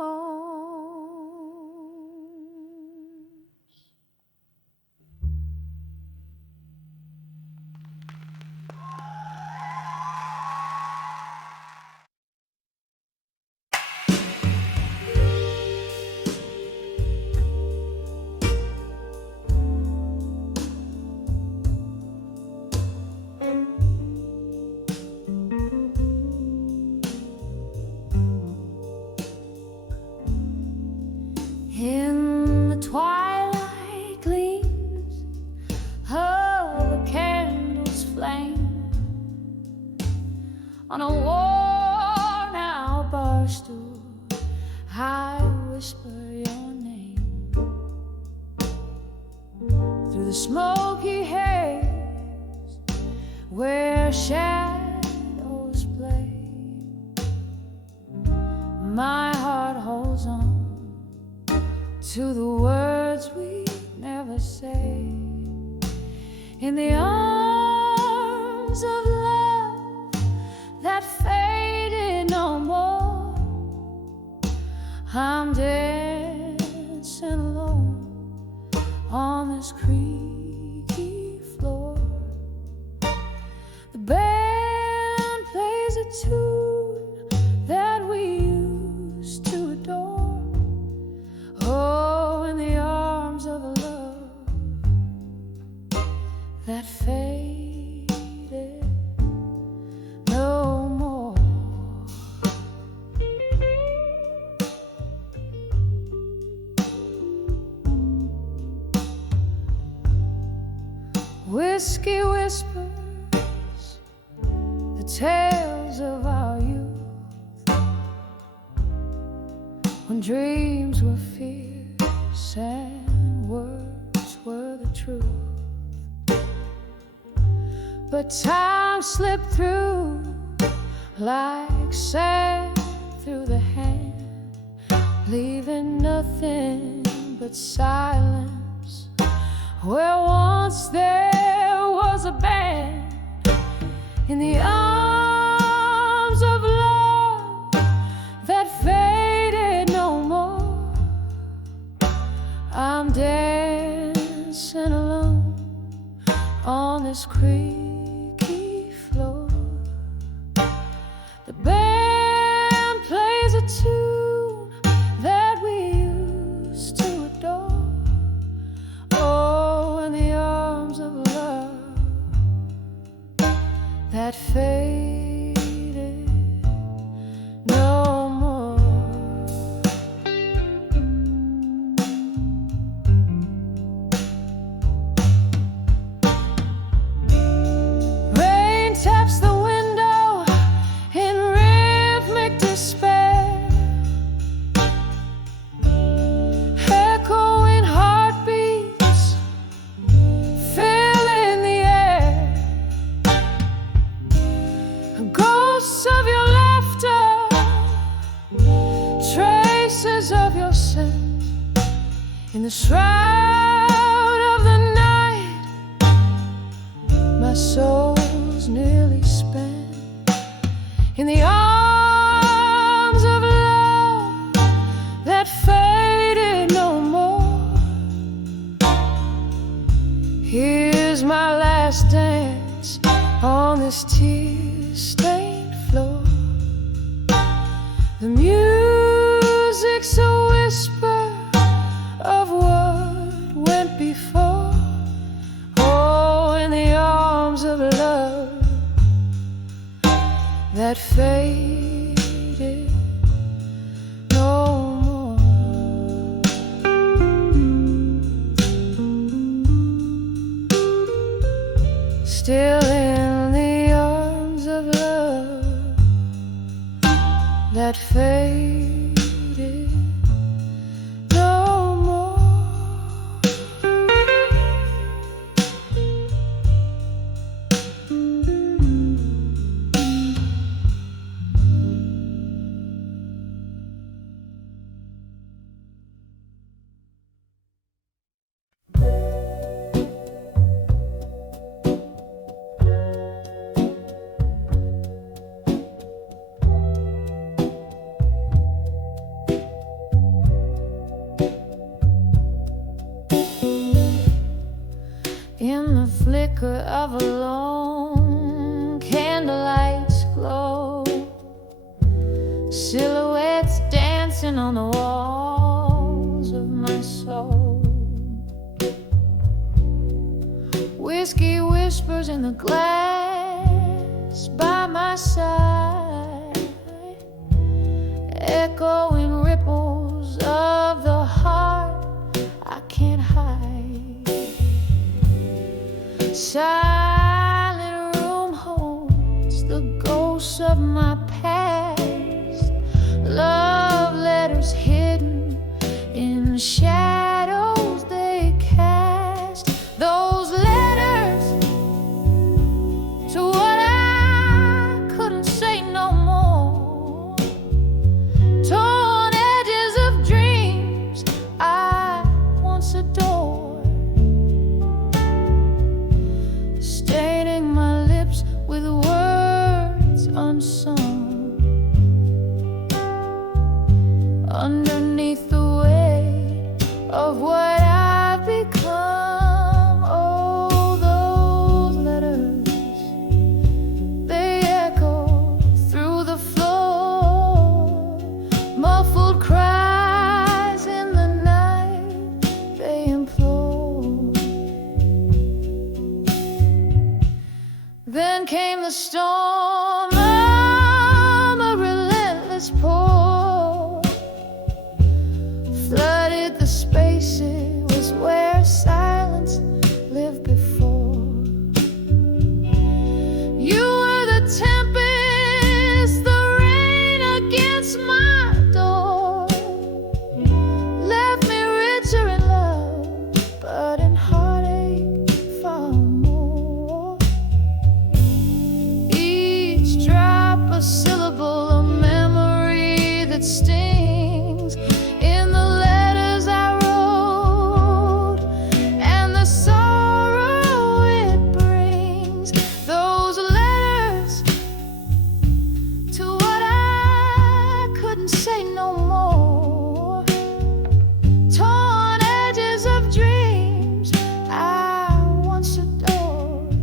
In the twilight gleams of a candle's flame, on a worn out bar stool I whisper your name. Through the smoky haze where shadows play, my heart holds on to the words we never say. In the arms of love that faded no more, I'm dancing alone on this creaky floor. The band plays a tune that we used to adore. Oh, in the arms of a love that faded no more. Whiskey whispers the tales of our youth, when dreams were fierce and words were the truth. But time slipped through like sand through the hand, leaving nothing but silence where once there was a band. In the arms of love that faded no more, I'm dancing alone on this creaky floor. The band plays a tune that we used to adore. Oh, in the arms of love that faded no more. Rain taps the window in rhythmic despair, echoing heartbeats filling the air. Ghosts of your laughter, traces of your scent, in the shroud of the night, my soul's nearly spent. In the arms of love that faded no more, here's my last dance on this tear-stained floor. The music's a whisper of what went before. Oh, in the arms of love that faded faded no more. In the flicker of a lone candlelight's glow, silhouettes dancing on the walls of my soul. Whiskey whispers in the glass by my side, echoing ripples of the heart I can't hide. Silent room holds the ghosts of my past, love letters hidden in the shadows they cast. Those letters to what I couldn't say no more, torn edges of dreams I once adored, staining my lips with words unsung. Underneath the weight of what I've become, oh, those letters, they echo through the floor. Muffled cries in the night, they implore. Then came the storm of a relentless pour, flooded the spaces where silence lived before. You were the tempest, the rain against my door, left me richer in love, but in heartache far more. Each drop a syllable, a memory that stings in the letters I wrote, and the sorrow it brings. Those letters to what I couldn't say no more, torn edges of dreams I once adored,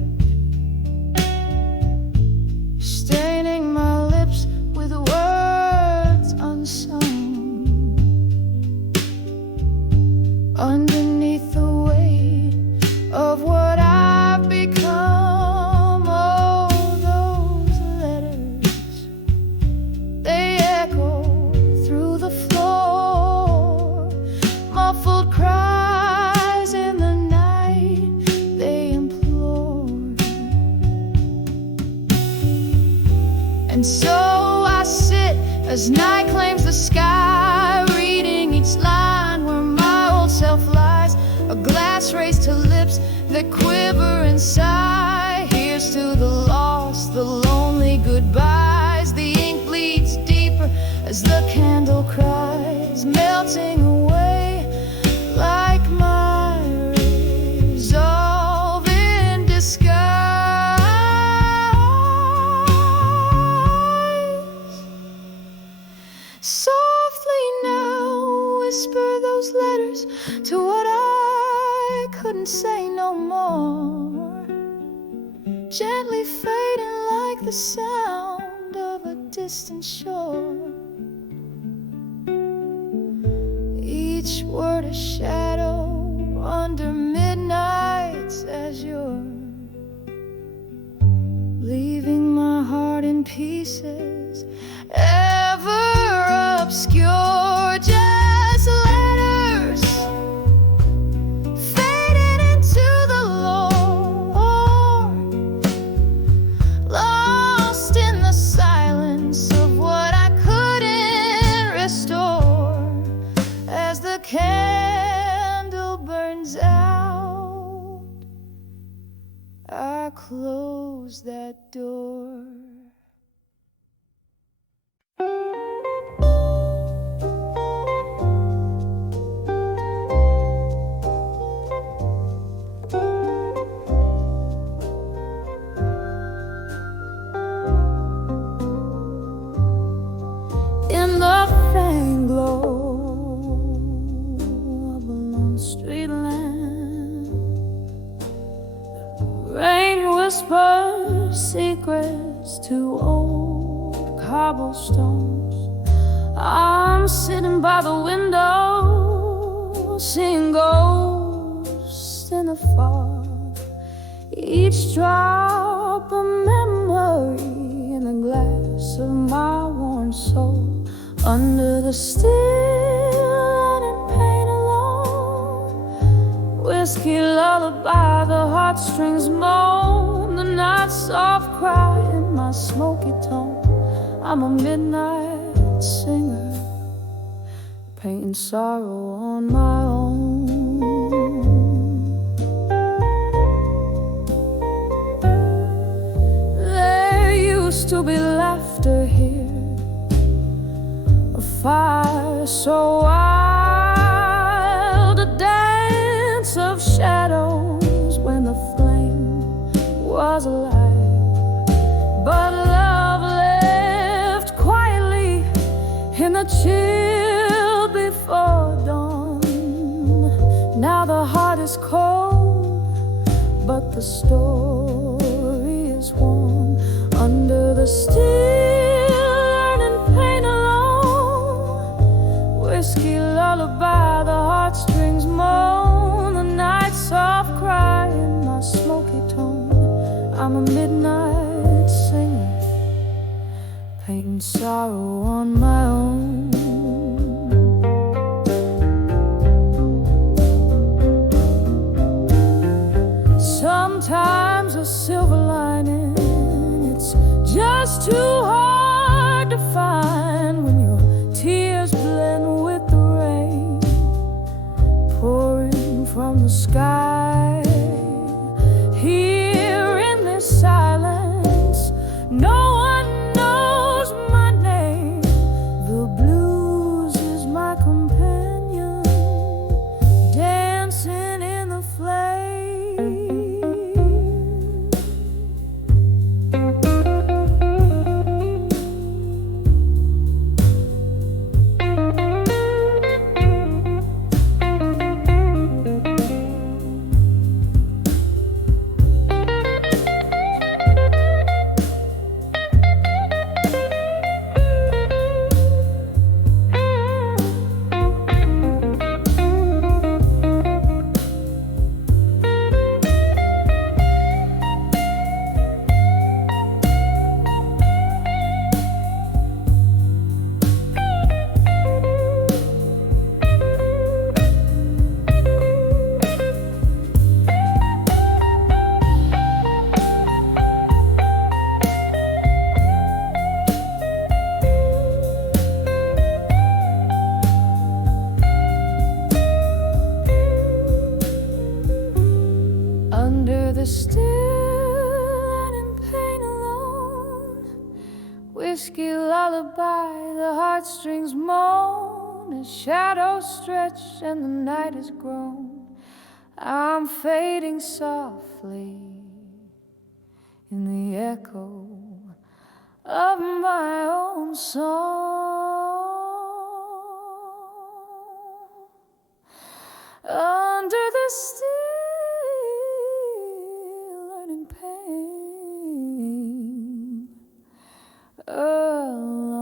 staining my lips with words unsung. Underneath the weight of what I've become, oh, those letters, they echo through the floor. Muffled cries in the night, they implore. And so I sit as night claims the sky, reading each line where my old self lies. A glass raised to lips that quiver and sigh. Here's to the lost, the lonely goodbyes. The ink bleeds deeper as the candle cries, melting away like my resolve in disguise. Softly now whisper those letters to what I couldn't say no more, gently fading like the sound of a distant shore. Each word a shadow under midnight's azure, leaving my heart in pieces, ever obscure. Just letters fading into the Lord, lost in the silence of what I couldn't cobblestones. I'm sitting by the window, seeing ghosts in the fog. Each drop a memory in the glass of my worn soul. Under the still and pain alone, whiskey lullaby, the heartstrings moan, the night's soft cry in my smoky tone. I'm a midnight singer, painting sorrow on my own. There used to be laughter here, a fire so wild, a dance of shadows when the flame was alive. But love left quietly in the chill before dawn. Now the heart is cold, but the story is warm. Under the still and pain alone, whiskey lullaby, the heartstrings moan, the night's soft cry in my smoky tone. I'm a midnight singer, painting sorrow on my own. Sometimes a silver lining, it's just too hard to find when your tears blend with the rain pouring from the sky. Here in this silence, no one knows my name. The blues is my companion, dancing in the flame. Under the still and in pain alone, whiskey lullaby, the heartstrings moan, as shadows stretch and the night is grown. I'm fading softly in the echo of my own song. Under the still and pain alone.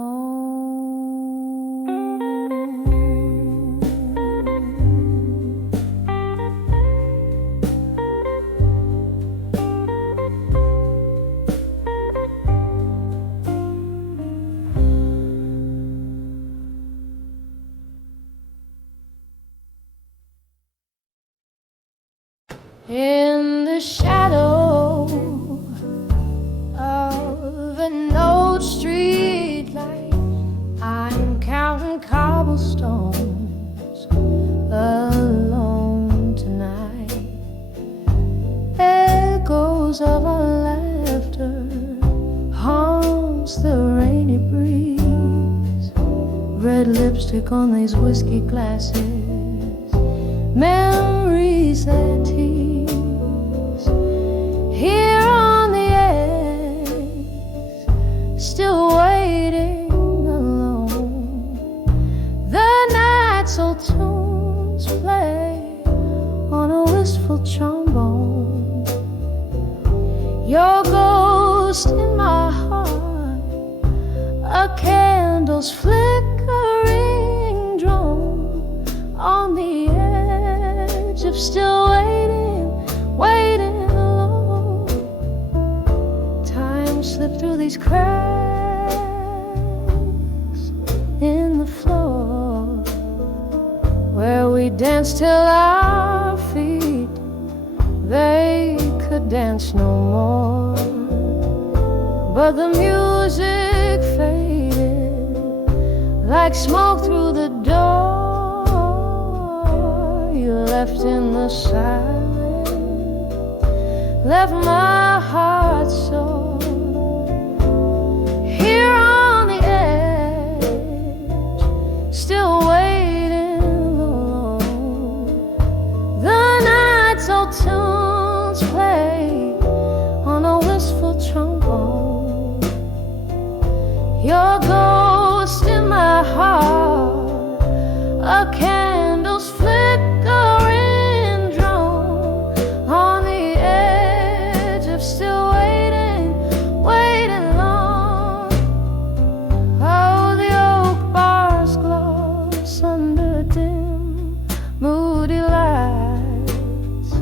In the shadow of an old street light, I'm counting cobblestones alone tonight. Echoes of our laughter haunts the rainy breeze. Red lipstick on these whiskey glasses, memories that tease. Here on the edge, still waiting alone. The night's old tunes play on a wistful trombone. Your ghost in my heart, a a candle's flickering drone on the edge of still waiting, waiting alone. Time slipped through these cracks in the floor where we danced till our feet, they could dance no more. But the music faded like smoke through the door. You left in the silence, left my heart sore. Here on the edge, still waiting alone. The night's old tunes play on a wistful trombone. Your ghost in my heart, a candle's flickering drone on the edge of still waiting, waiting long. Oh, the oak bars gloss under dim, moody lights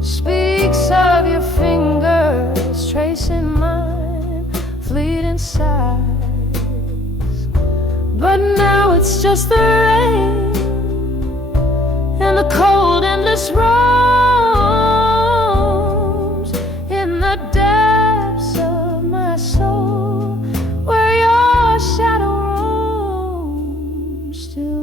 speaks of your fingers tracing mine, fleeting sighs. But now it's just the rain and the cold endless roams in the depths of my soul where your shadow roams still